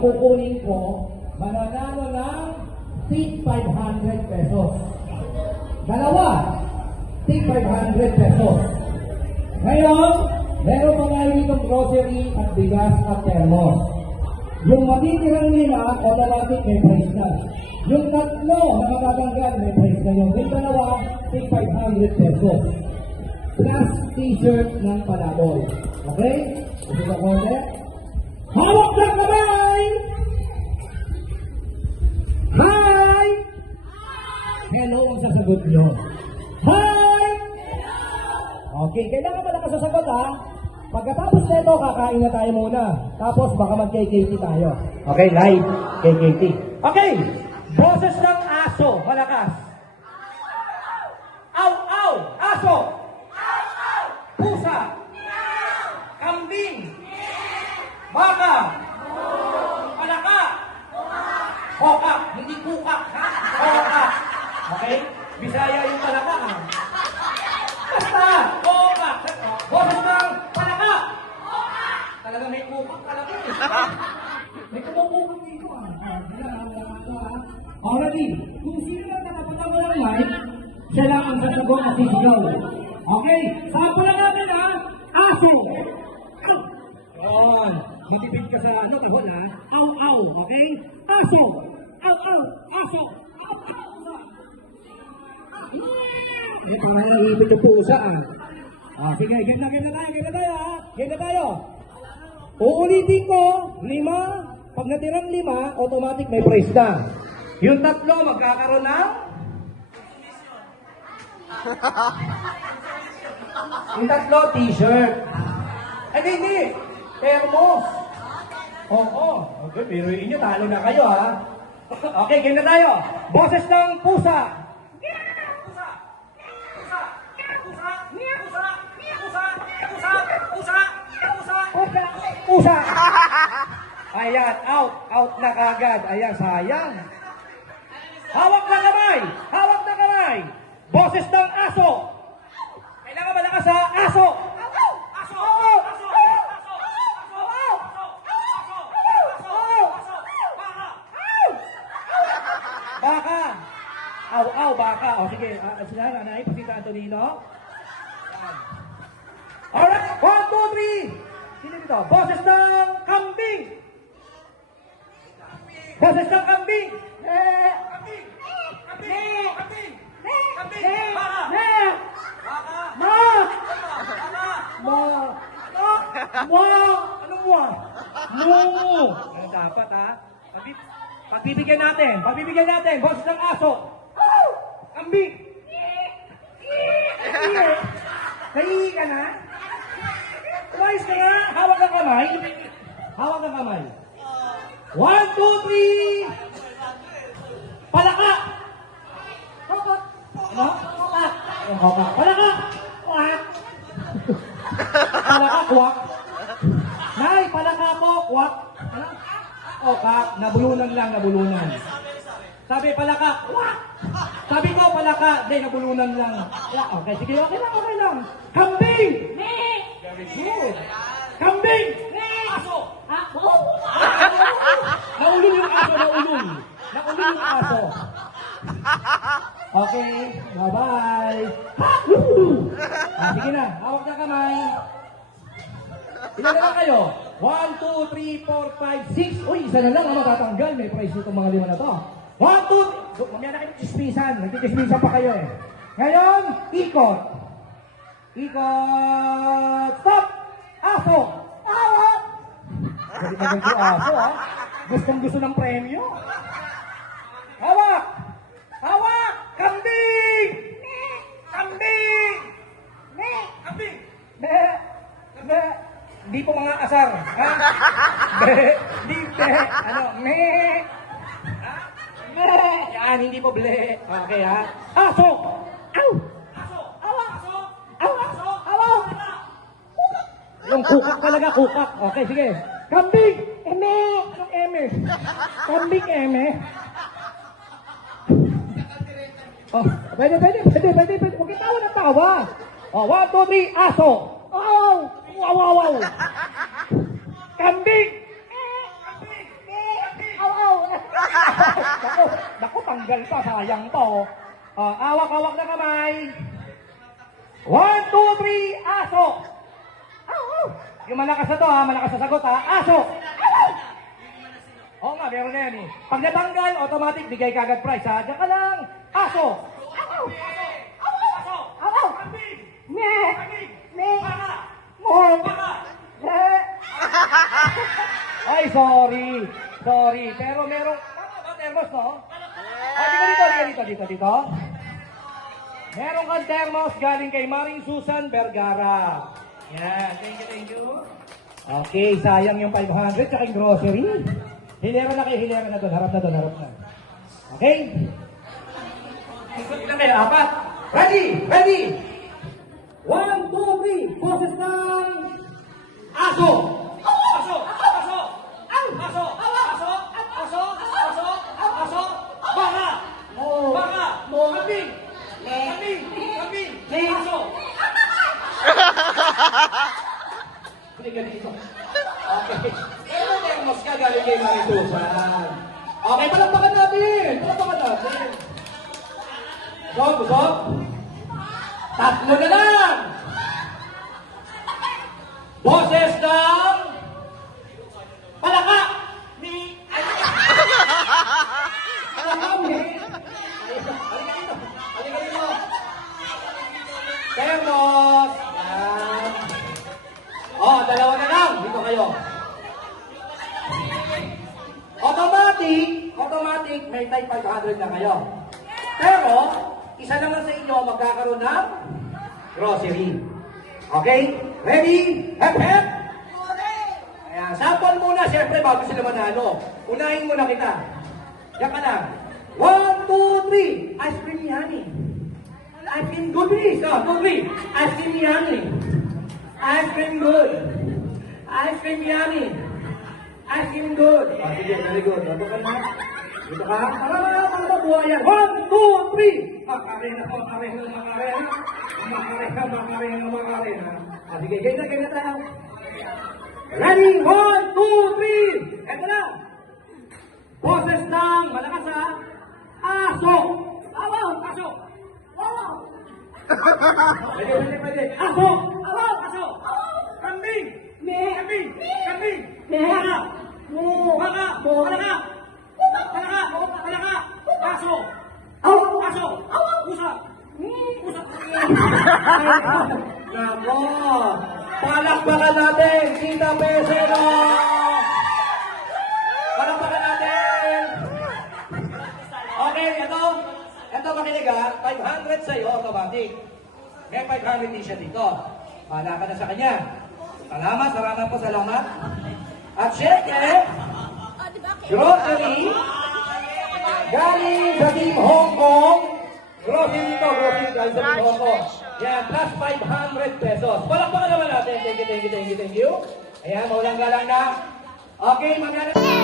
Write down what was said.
kukunin ko, mananalo ng tig 500 pesos. Dalawa, tig 500 pesos. Ngayon, meron pa tayo ditong grocery at bigas at thermos. Yung matitirang nila, automatic may price na. Yung tatlo na matatanggal, may price na yun. Yung dalawa, tig 500 pesos. Plus t-shirt ng Palaboy. Okay? Ito sa konti. Hawak ng kamay! Hi! Hello ang sasagot nyo. Hi! Okay, kailangan pala kasasagot ha. Pagkatapos nito, kakain na tayo muna. Tapos baka mag-KKT tayo. Okay, live KKT. Okay, boses ng aso, malakas. Aw, aw, aso. Pusa. Kambing. Baka. Palaka. Kokak. Hindi kukak, ha? Kokak. Okay? Bisaya yung palaka, ha? Basta! Kokak. Boses ng palaka. Talaga may kukak talaga, eh. May kumukukak dito, ha? Already, kung sino lang nakapatawa ng mic, siya lang ang sasagot at sisigaw. Okay? Sample na natin, ha? Aso. Yun. Ditipid ka sa ano, kahon, ha? Aw, aw. Okay? Aso. Aw, aw. Aso. Aw, aw. Eh, parang nangipit yung pusa, ha? Sige, game na tayo, ha? Game na tayo. Uulitin ko, 5. Pag natirang 5, automatic may prize na. Yung tatlo, magkakaroon ng... Yung tatlo, t-shirt. Hindi. Thermos. Oo. Okay, pero inyo, talo na kayo, ha? Okay, game na tayo. Boses ng pusa. Pusa. Ayan, out na kagad. Ayan, sayang. Hawak na kamay. Boses ng aso. Kailangan malakas sa aso. Baka. Aw, baka. O sige, sila nanay, pasita Antonino. Alright, 1, 2, 3. Sino dito? Boses ng kambing. Boses ng kambing. Anong wa? Mo. Ano dapat, ha? Pagbibigyan natin. Boses ng aso. Kambing. Naihi ka na? Twice ka nga. Hawak ng kamay. 1, 2, 3. Palaka. Kokak. Ano? Kokak. Palaka. Kwak. Palaka, kwak. Nay, palaka po, kwak. Ano? Kokak. Nabulunan. Sabi palaka, kwak. Sabi ko palaka, di nabulunan lang. Okay, sige, okay lang. Kambing. Very good. Kambing. Aso. Naulong yung aso. Okay, bye-bye. Sige na, hawak na kamay. Ilan na lang kayo? 1, 2, 3, 4, 5, 6. Uy, isa na lang ang matatanggal. May price nitong mga 5 na to. 1, 2. Mamaya na kayo chismisan. Nagkikismisan pa kayo, eh. Ngayon, ikot. Stop! Aso! Awat! Hindi pa ganito aso, ha? Gustong-gusto ng premyo. Hawak! Kambing! Hindi po mga asar. Ha? Yan, hindi po ble. Okay, ha? Aso! Yung kukak talaga, kukak. Okay, sige. Kambing! Eme! Anong eme? Kambing eme? Oh, pwede. Huwag kayo tawa ng tawa. Oh, 1, 2, 3, aso. Wow! Kambing! tinanggal pa, sayang to. Awak-awak na kamay. 1, 2, 3, aso. Yung malakas na to ha, malakas na sagot ha. Aso. Oo nga, meron na yan eh. Pag natanggal, automatic, bigay ka agad prize ha. Diyan ka lang. Aso. Aso. Kambing. Ay, sorry. Sorry. Pero merong, tama ba, termos, no? Dito. Meron kang termos galing kay Maring Susan Vergara. Yan, thank you. Okay, sayang yung 500 tsaka yung grocery. Hilera na doon. Harap na. Okay? Ilan kayo? 4. Ready? 1, 2, 3. Boses ng aso. Kambing. Aso. Halika dito. Okay. Pero termos ka galing kay Maring Susan. Okay, palakpakan natin. Busog. 3 na lang. Boses ng palaka. Halika dito. Termos. Yan. 2 na lang. Dito kayo. Automatic, may type 500 na kayo. Pero, isa naman sa inyo magkakaroon ng grocery. Okay? Ready? Hep! Ayan, sample muna, siyempre, bago sila manalo. Unahin muna kita. Yan ka lang. 1, 2, 3. Ice cream yummy. Ice cream good, please. 2, 3. Ice cream yummy. Ice cream good. Ice cream yummy. Ice cream good. Sige, very good. Dito ka na. Dito ka. Para buhayan. 1, 2, 3. Makarena. Sige, ganyan na tayo. Ready? 1, 2, 3. Eto na. Boses ng malakas ha. Aso. Aso. Pwede. Aso. Kambing. Baka. Aso. Pusa. Nako. Palakpakan natin. Tita Pesero. Palakpakan natin. Okay, ito makinig ha. 500 sa'yo, automatic. May 500 din siya dito. Pala ka na sa kanya. Salamat. At syempre, grocery, galing sa Team Hong Kong. Grocery galing sa Team Hong Kong. Yan, plus 500 pesos. Palakpakan naman natin. Thank you. Ayan, maulang galang na. Okay, magkano.